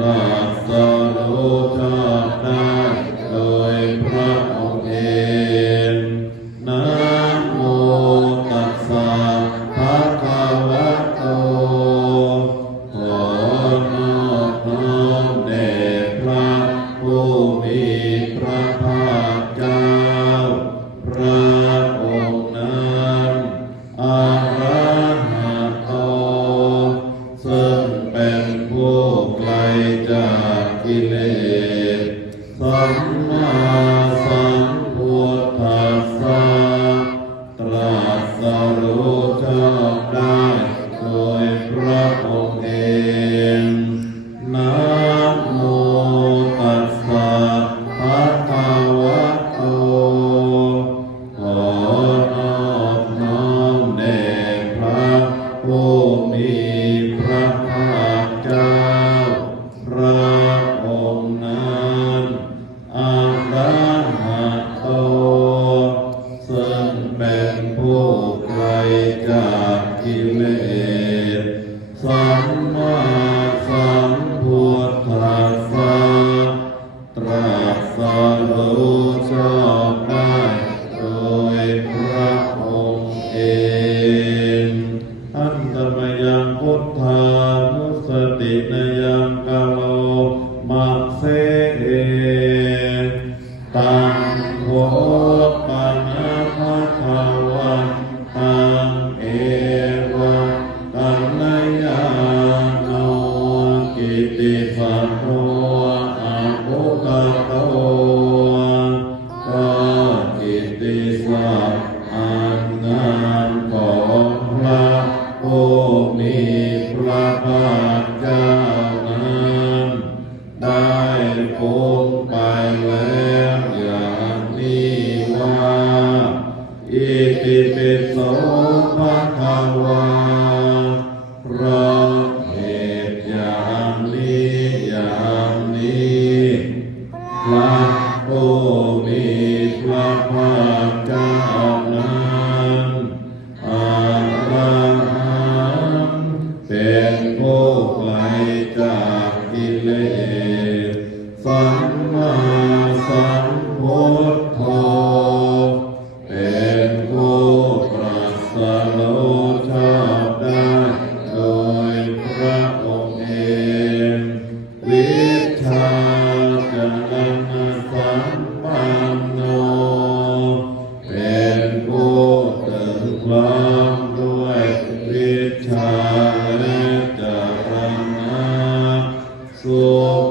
รัสรู้ชอบได้โดยพระองค์เองนะโมตัสสะภะคะวะโตขอนอบน้อมแด่พระผู้มีพระภาคเจ้าพระองค์นั้นอะระหะโตซึ่งเป็นผู้ไกลจากกิเลสสัมมาสัมพุทธัสสะตรัสรู้ชอบได้โดยพระองค์เองนะโมตัสสะภะคะวะโตขอนอบน้อมแด่พระผู้มีพระภาคเจ้าพระองค์นั้นอะระหะโตซึ่งเป็นผู้ไกลจากกิเลสสัมมาสัมพุทธัสสะตรัสรู้ชอบได้โดยพระองค์เองอันตมยังพุทธานุสตินยังกาโลมัคเสเอตังโฆปนะภะคะวันตังเอวะกัลยาโนกิติสัพโพอะภุคโตก็กิตติศัพท์อันงามของพระผู้มีพระภาคเจ้านั้นได้พ้นไปแล้วอย่างนี้ว่าอิติปิโสภะคะวาเพราะเหตุอย่างนี้อย่างนี้พระผู้มีพระภาคเจ้านั้นอะระหังเป็นผู้ไกลจากกิเลสสัมมาสัมพุทโธเป็นผู้ตรัสรู้ชอบได้โดยพระองค์เองวิชชาจรณะสัมปันโนเป็นผู้ถึงพร้อมด้วยวิชชาและจรณะสุ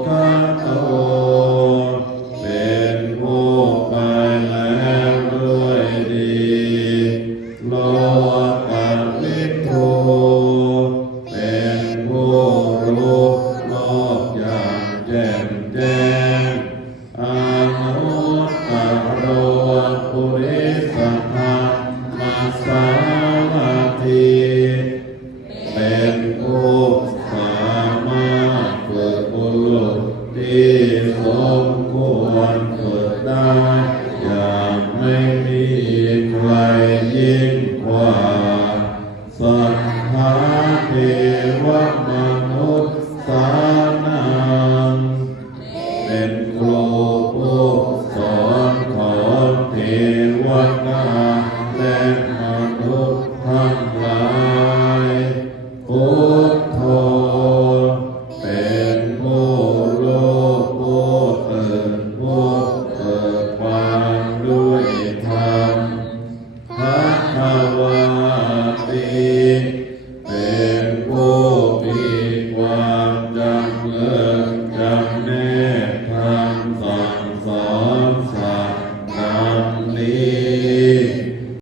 ขโตเป็นผู้ไปแล้วด้วยดีโลกัสวิทูเป็นผู้รู้โลกอย่างแจ่มแจ้งอนุตตโรปุริสธรรมสารถีเป็นผู้สามารถฝึกบุรุษที่สมควรฝึกได้อย่างไม่มีใครยิ่งกว่าสัทธาเท